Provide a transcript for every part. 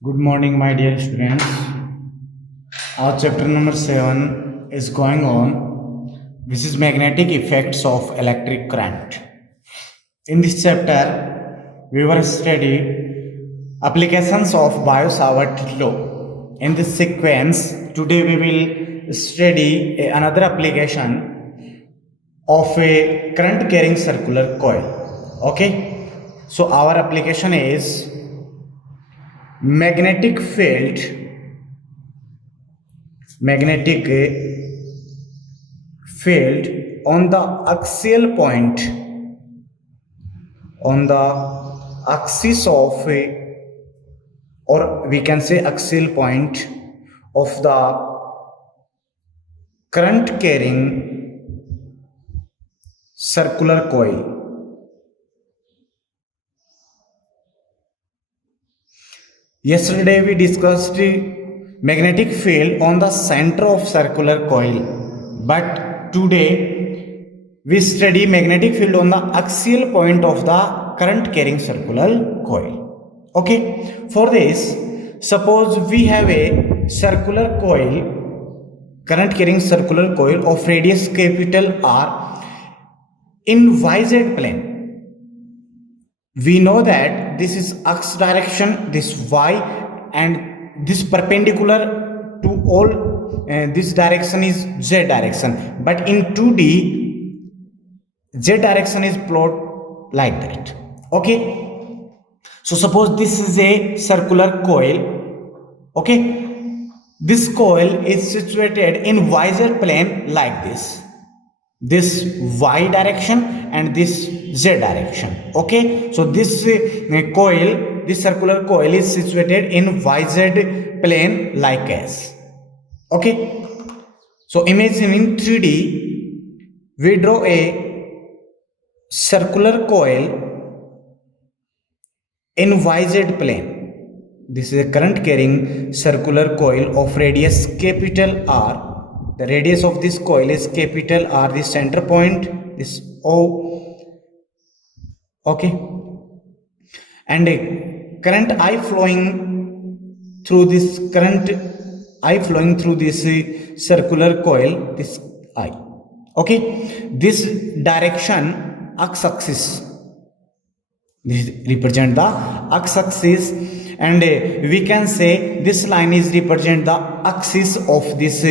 Good morning, my dear students. Our chapter number 7 is going on. This is magnetic effects of electric current. In this chapter, we will study applications of Biot-Savart law. In this sequence, today we will study another application of a current carrying circular coil. Okay, so our application is magnetic field on the axial point on the axis of or we can say axial point of the current carrying circular coil. Yesterday we discussed magnetic field on the center of circular coil, but today we study magnetic field on the axial point of the current carrying circular coil. Okay, for this, suppose we have a circular coil, current carrying circular coil of radius capital R in YZ plane. We know that this is x direction, this y, and this perpendicular to all this direction is z direction, but in 2D z direction is plot like that. Okay, so suppose this is a circular coil. Okay, this coil is situated in YZ plane like this y direction and this z direction. Okay, so this circular coil is situated in YZ plane like as. Okay, so imagine in 3D we draw a circular coil in YZ plane. This is a current carrying circular coil of radius capital R. The radius of this coil is capital R, the center point, this O. Okay, and a current I flowing through this circular coil, this I. Okay, this direction x axis, this represent the x axis, and we can say this line is represent the axis of this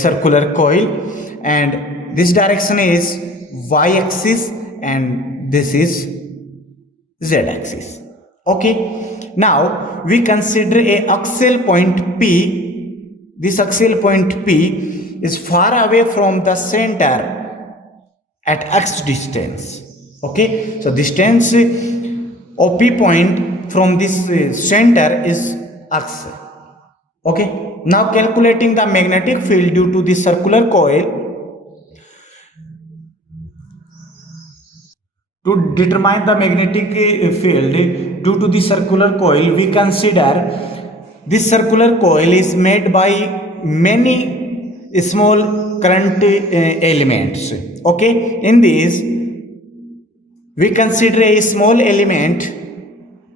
circular coil, and this direction is y axis and this is z axis. Okay, now we consider a axial point P. This axial point P is far away from the center at x distance. Okay, so distance of P point from this center is x. Okay, now calculating the magnetic field due to this circular coil. To determine the magnetic field due to the circular coil, we consider this circular coil is made by many small current elements. Okay, in this we consider a small element,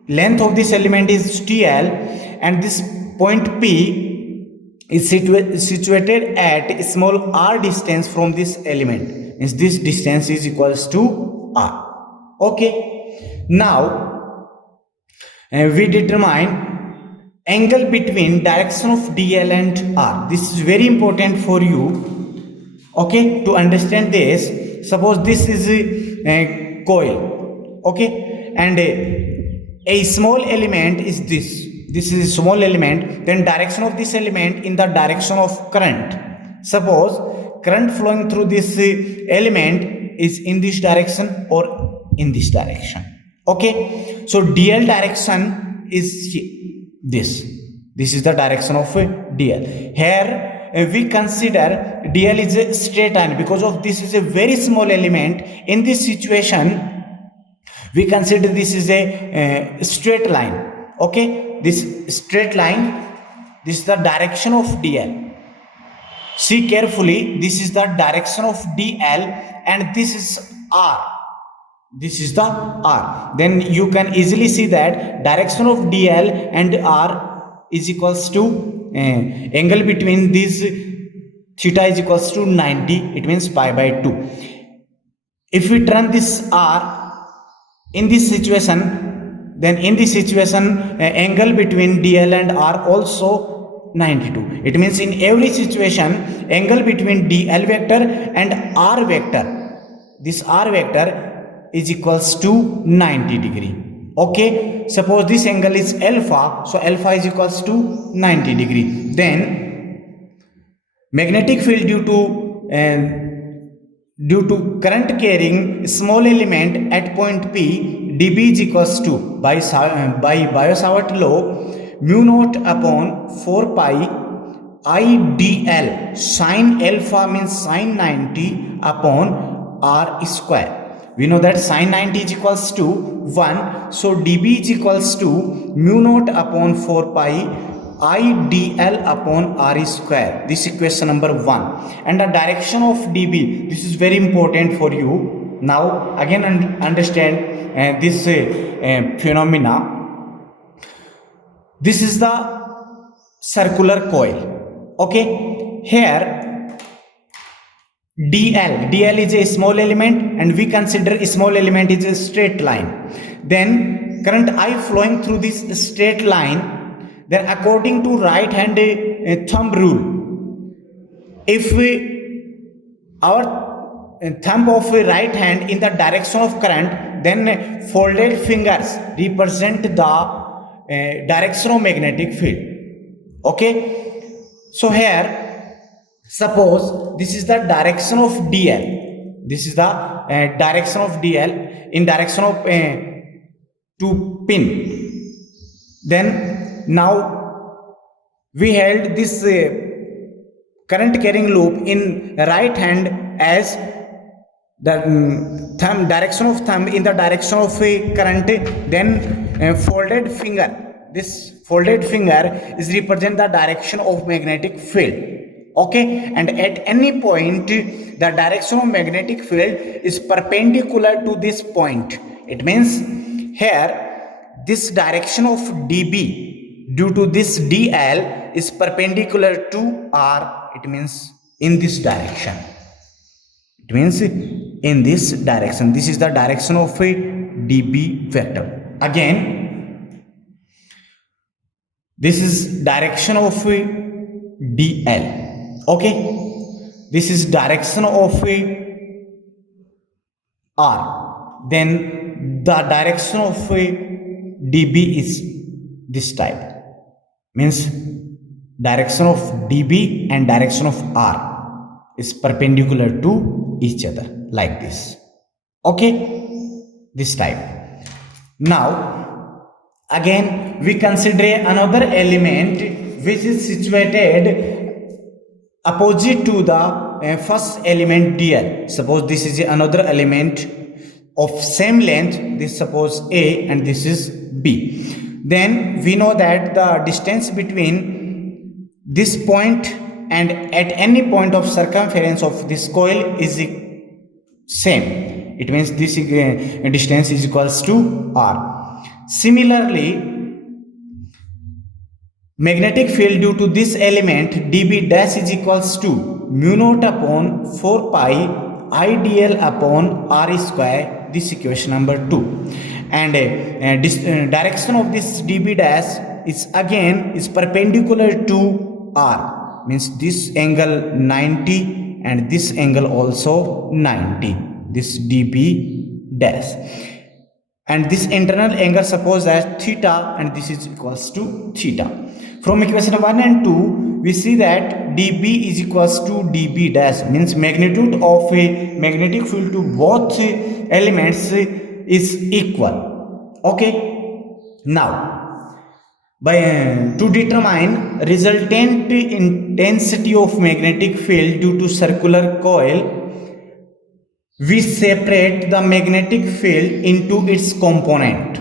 length of this element is TL, and this point P is situated at small r distance from this element. Means this distance is equals to r. Okay, now we determine angle between direction of DL and R. This is very important for you. Okay, to understand this, suppose this is a coil. Okay, and a small element is this is a small element, then direction of this element in the direction of current. Suppose current flowing through this element is in this direction or in this direction. Okay, so DL direction is this is the direction of DL. Here we consider DL is a straight line because of this is a very small element. In this situation we consider this is a straight line. Okay, this straight line, this is the direction of DL. See carefully, this is the direction of DL and this is R. This is the R. Then you can easily see that direction of DL and R is equals to angle between these theta is equals to 90, it means pi by 2. If we turn this r in this situation, then in this situation angle between dl and r also 92. It means in every situation angle between dl vector and r vector, this r vector is equals to 90 degree. Okay, suppose this angle is alpha, so alpha is equals to 90 degree. Then magnetic field due to current carrying small element at point P, dB is equals to by Biot-Savart law mu naught upon 4 pi I dl sin alpha means sin 90 upon r square. We know that sin 90 is equals to 1, so dB is equals to mu naught upon 4 pi I dl upon r square. This equation number 1. And the direction of dB, this is very important for you. Now again understand this phenomena. This is the circular coil. Okay, here dl is a small element and we consider a small element is a straight line. Then current I flowing through this straight line, then according to right hand thumb rule, if our thumb of right hand in the direction of current, then folded fingers represent the direction of magnetic field. Okay, so here suppose this is the direction of dl, this is the direction of dl in direction of to pin. Then now we held this current carrying loop in right hand as the thumb, direction of thumb in the direction of current, then folded finger, this folded finger is represent the direction of magnetic field. Okay, and at any point the direction of magnetic field is perpendicular to this point. It means here this direction of dB due to this dl is perpendicular to r. It means in this direction, it means in this direction. This is the direction of a dB vector. Again this is direction of a dl. Okay, this is direction of a r, then the direction of a dB is this type, means direction of dB and direction of r is perpendicular to each other like this. Okay, this type. Now again we consider another element which is situated opposite to the first element dl. Suppose this is another element of same length, this suppose a and this is b. Then we know that the distance between this point and at any point of circumference of this coil is same. It means this distance is equals to r. Similarly, magnetic field due to this element dB dash is equals to mu naught upon 4 pi I dl upon r square. This equation number 2. And direction of this dB dash is again is perpendicular to r, means this angle 90 and this angle also 90, this dB dash, and this internal angle suppose as theta and this is equals to theta. From equation 1 and 2 we see that dB is equals to dB dash, means magnitude of a magnetic field to both elements is equal. Okay, now to determine resultant intensity of magnetic field due to circular coil, we separate the magnetic field into its component,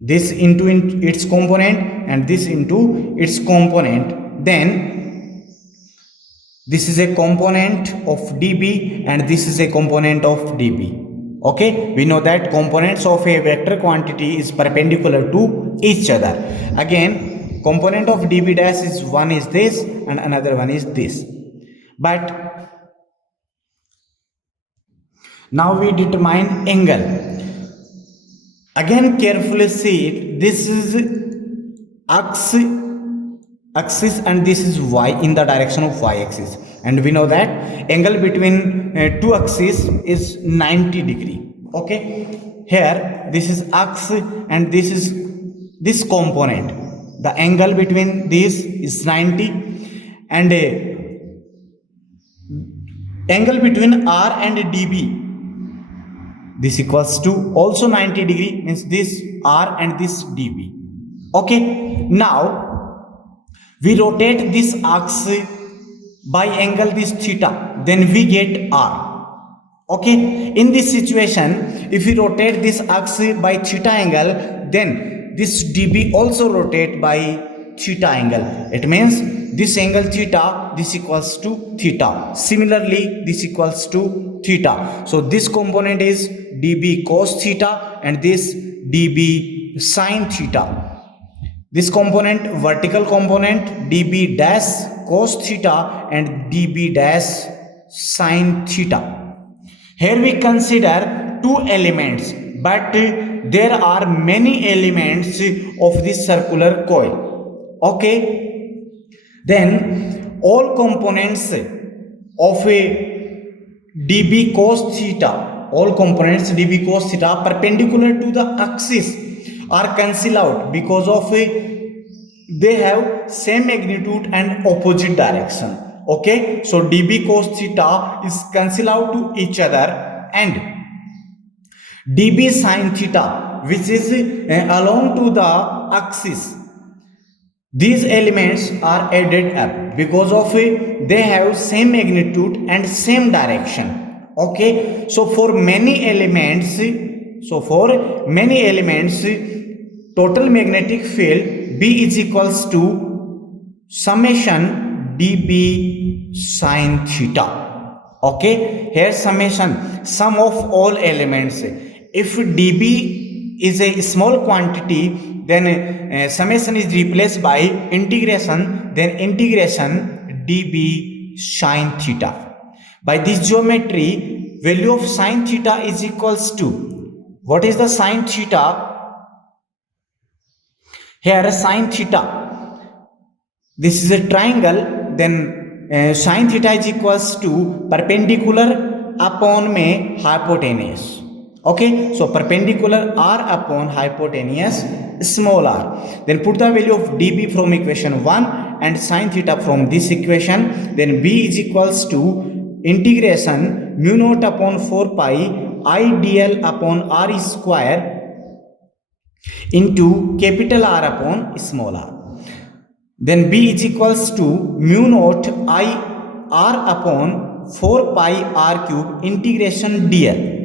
this into its component and this into its component. Then this is a component of dB and this is a component of dB. Okay, we know that components of a vector quantity is perpendicular to each other. Again component of dB dash is one is this and another one is this. But now we determine angle. Again carefully see it. This is axis and this is y in the direction of y axis, and we know that angle between two axes is 90 degree. Okay, here this is x and this is this component. The angle between these is 90, and angle between r and db, this equals to also 90 degree, means this r and this db. Okay, now we rotate this axis by angle this theta, then we get r. Okay, in this situation, if we rotate this axis by theta angle, then this dB also rotate by theta angle. It means this angle theta, this equals to theta. Similarly, this equals to theta. So this component is dB cos theta and this dB sin theta. This component, vertical component, dB dash cos theta and dB dash sin theta. Here we consider two elements, but there are many elements of this circular coil. Okay, then all components of a dB cos theta, all components dB cos theta perpendicular to the axis are cancelled out because of they have same magnitude and opposite direction. Okay, so dB cos theta is cancelled out to each other, and dB sin theta, which is along to the axis, these elements are added up because of they have same magnitude and same direction. Okay, so for many elements, total magnetic field B is equals to summation dB sin theta. Okay, here summation, sum of all elements. If dB is a small quantity, then summation is replaced by integration, then integration dB sin theta. By this geometry, value of sin theta is equals to, what is the sin theta? Here sin theta, this is a triangle, then sin theta is equals to perpendicular upon में hypotenuse. Okay, so perpendicular r upon hypotenuse small r. Then put the value of dB from equation 1 and sin theta from this equation. Then B is equals to integration mu naught upon 4 pi I dl upon r square into capital R upon small r. Then B is equals to mu naught I r upon 4 pi r cube integration dl.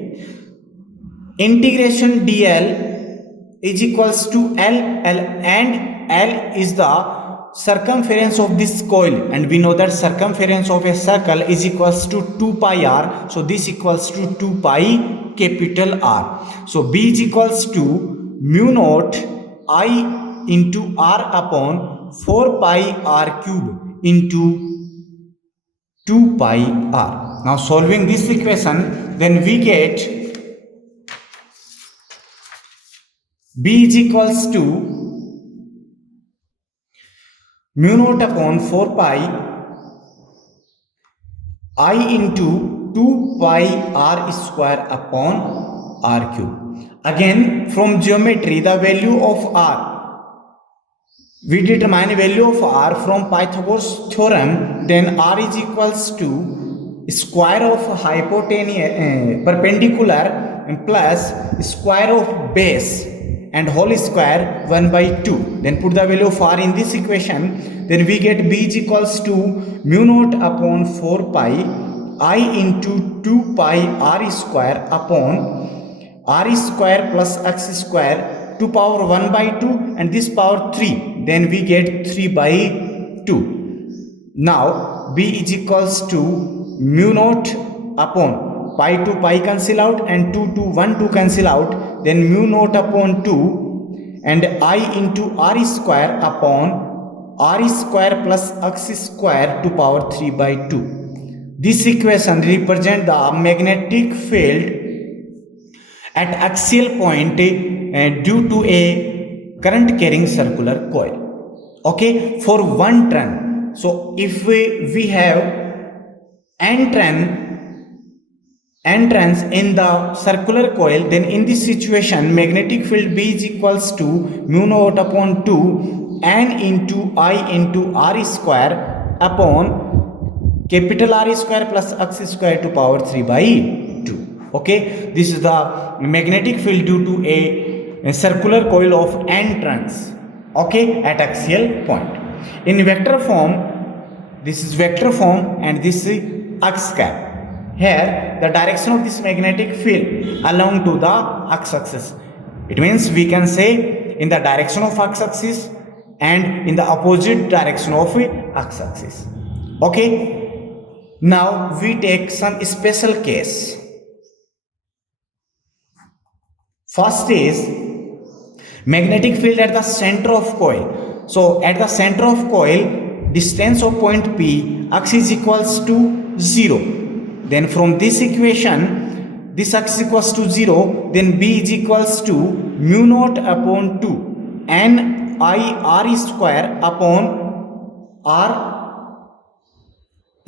Integration dl is equals to L, and L is the circumference of this coil, and we know that circumference of a circle is equals to 2 pi r. So this equals to 2 pi capital R. So B is equals to mu naught I into r upon 4 pi r cube into 2 pi r. Now solving this equation, then we get B is equals to mu naught upon 4 pi I into 2 pi r square upon r cube. Again from geometry, the value of r, we determine value of r from Pythagoras theorem. Then r is equals to square of hypotenuse perpendicular plus square of base and whole square 1 by 2. Then put the value of r in this equation. Then we get B is equals to mu naught upon 4 pi I into 2 pi r square upon r square plus x square to power 1 by 2 and this power 3. Then we get 3 by 2. Now B is equals to mu naught upon pi to pi cancel out and 2 to 1 to cancel out. Then mu naught upon 2 and I into r square upon r square plus x square to power 3 by 2. This equation represents the magnetic field at axial point due to a current carrying circular coil. Okay, for one turn. So if we have entrance in the circular coil, then in this situation magnetic field B is equals to mu naught upon 2 n into I into r square upon capital R square plus x square to power 3 by 2. Okay, this is the magnetic field due to a circular coil of n turns, okay, at axial point. In vector form, this is vector form and this is x cap. Here the direction of this magnetic field along to the x-axis. It means we can say in the direction of x-axis and in the opposite direction of x-axis. Okay, now we take some special case. First is magnetic field at the center of coil. So at the center of coil, distance of point P, x is equals to 0. Then from this equation, this x is equals to 0, then B is equals to mu naught upon 2 n I r square upon r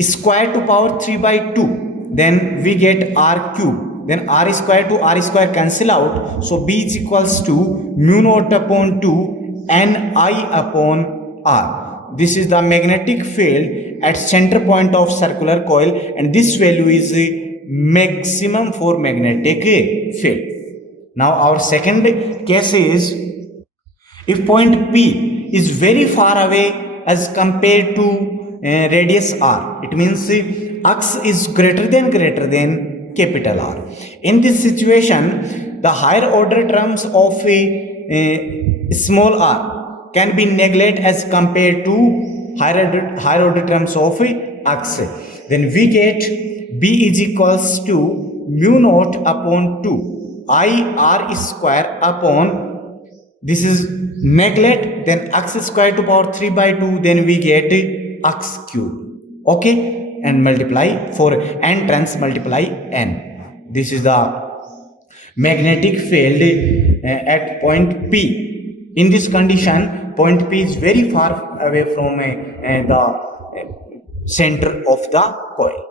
square to power 3 by 2. Then we get r cube. Then r square to r square cancel out. So B is equals to mu naught upon 2 n I upon r. This is the magnetic field at center point of circular coil, and this value is maximum for magnetic field. Now our second case is if point P is very far away as compared to radius r. It means x is greater than capital R. In this situation, the higher order terms of small r can be neglected as compared to higher order terms of x. Then we get B is equals to mu naught upon 2 I r square upon, this is neglect, then x square to power 3 by 2, then we get x cube. Okay, and multiply for n turns, multiply n. This is the magnetic field at point P. In this condition, point P is very far away from the center of the coil.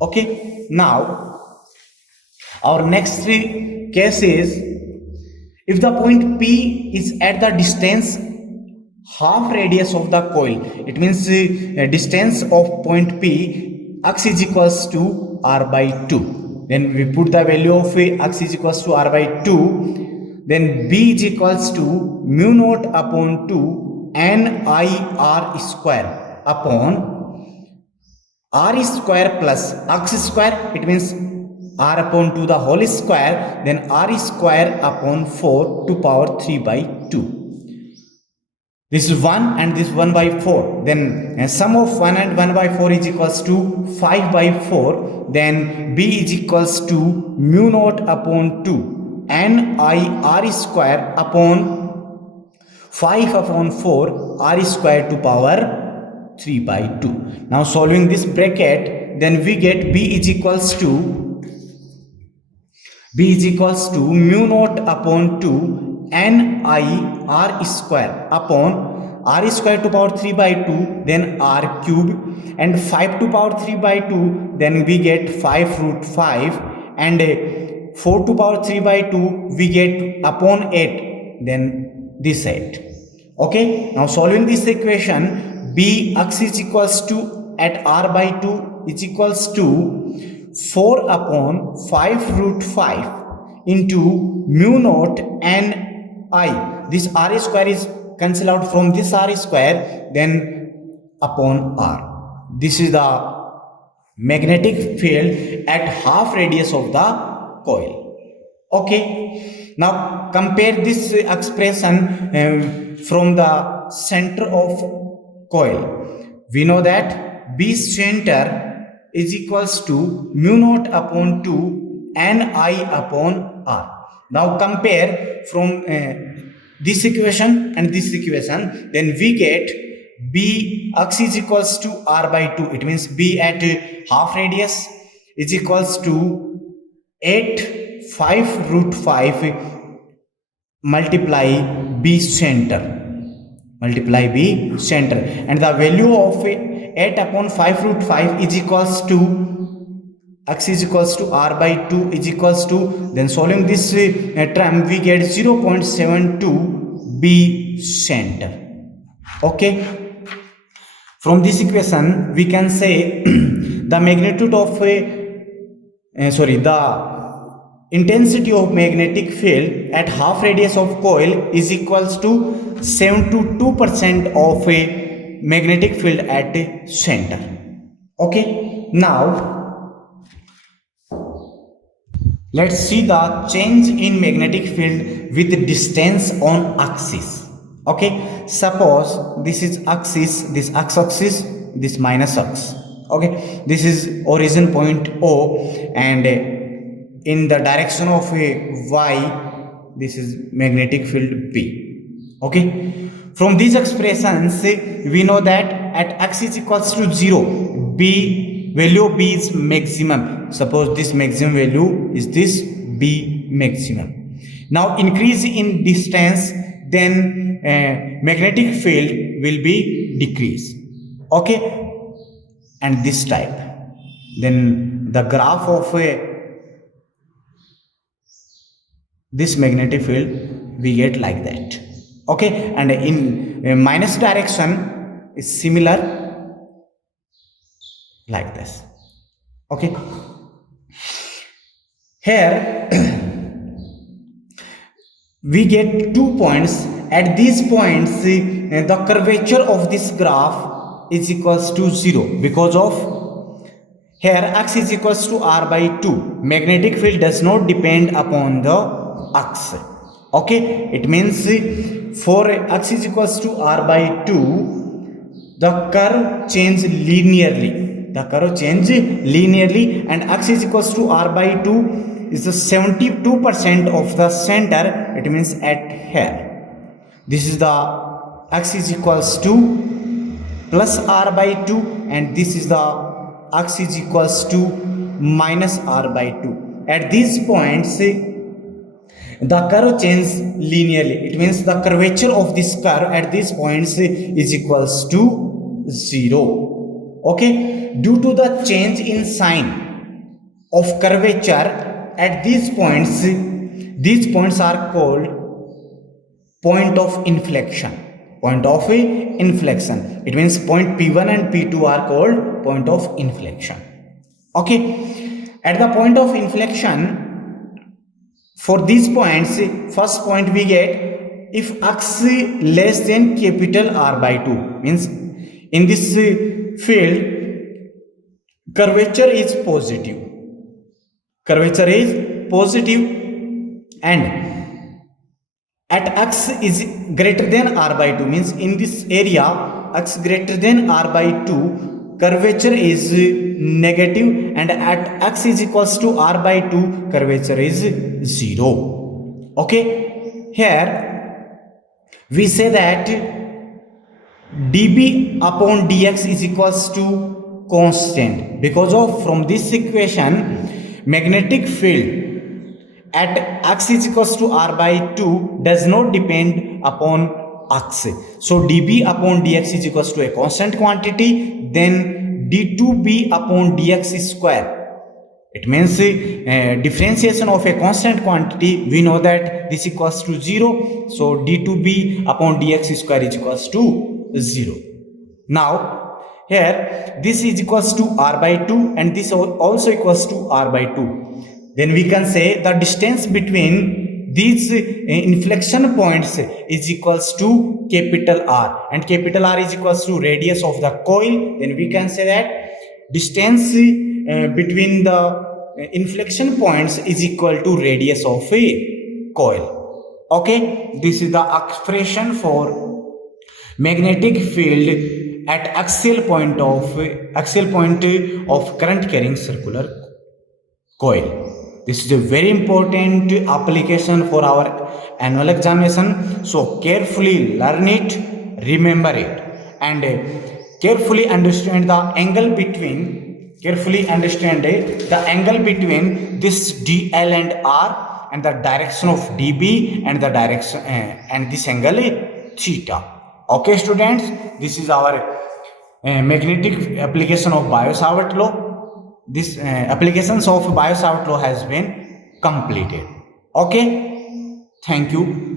Okay, now our next case is if the point P is at the distance half radius of the coil. It means distance of point P, x is equals to r by 2. Then we put the value of x is equals to r by 2. Then B is equals to mu naught upon 2 n I r square upon r square plus x square. It means r upon 2 the whole square, then r square upon 4 to power 3 by 2. This is 1 and this 1 by 4. Then sum of 1 and 1 by 4 is equals to 5 by 4. Then B is equals to mu naught upon 2 n I r square upon 5 upon 4 r square to power 3 by 2. Now solving this bracket, then we get B is equals to mu naught upon 2 n I r square upon r square to power 3 by 2, then r cube, and 5 to power 3 by 2, then we get 5 root 5, and 4 to power 3 by 2 we get upon 8, then this 8. Okay, now solving this equation, B x is equals to at r by 2 is equals to 4 upon 5 root 5 into mu naught n I. This r square is cancel out from this r square, then upon r. This is the magnetic field at half radius of the coil. Okay, now compare this expression from the center of coil. We know that B center is equals to mu naught upon 2 n I upon r. Now compare from this equation and this equation, then we get B x is equals to r by 2. It means B at half radius is equals to 8 5 root 5 multiply B center, multiply B center, and the value of 8 upon 5 root 5 is equals to x is equals to r by 2 is equals to, then solving this term we get 0.72 B center. Okay, from this equation we can say the magnitude of the intensity of magnetic field at half radius of coil is equals to 72% of a magnetic field at center. Okay, now let's see the change in magnetic field with distance on axis. Okay, suppose this is axis, this x-axis, this minus x. Okay, this is origin point O, and in the direction of a y, this is magnetic field B. Okay, from these expressions we know that at x is equals to 0, B value of B is maximum. Suppose this maximum value is this B maximum. Now increase in distance, then magnetic field will be decrease. Okay, and this type, then the graph of this magnetic field we get like that. Okay, and in minus direction is similar like this. Okay, here we get 2 points. At these points the curvature of this graph is equals to 0 because of here x is equals to r by 2. Magnetic field does not depend upon the x. Okay, it means for x is equals to r by 2, the curve change linearly. The curve change linearly, and x is equals to r by 2 is the 72% of the center. It means at here. This is the x is equals to plus r by 2, and this is the x is equals to minus r by 2. At these points the curve changes linearly. It means the curvature of this curve at these points is equals to 0. Okay, due to the change in sign of curvature at these points are called point of inflection. Point of inflection. It means point P1 and P2 are called point of inflection. Okay, at the point of inflection, for these points, first point we get if x less than capital R by 2, means in this field curvature is positive. Curvature is positive, and at x is greater than r by 2, means in this area x greater than r by 2, curvature is negative, and at x is equals to r by 2, curvature is 0. Okay, here we say that dB upon dx is equals to constant, because of from this equation magnetic field at x is equals to r by 2 does not depend upon x. So dB upon dx is equals to a constant quantity, then d2b upon dx square. It means differentiation of a constant quantity, we know that this equals to 0. So d2b upon dx square is equals to 0. Now here this is equals to r by 2, and this also equals to r by 2. Then we can say the distance between these inflection points is equals to capital R, and capital R is equals to radius of the coil. Then we can say that distance between the inflection points is equal to radius of a coil. Okay, this is the expression for magnetic field at axial point of current carrying circular coil. This is a very important application for our annual examination. So carefully learn it, remember it, and carefully understand the angle between the angle between this DL and R, and the direction of DB, and the direction and this angle is theta. Okay students, this is our magnetic application of Biot-Savart law. This applications of Biot-Savart law has been completed. Okay, thank you.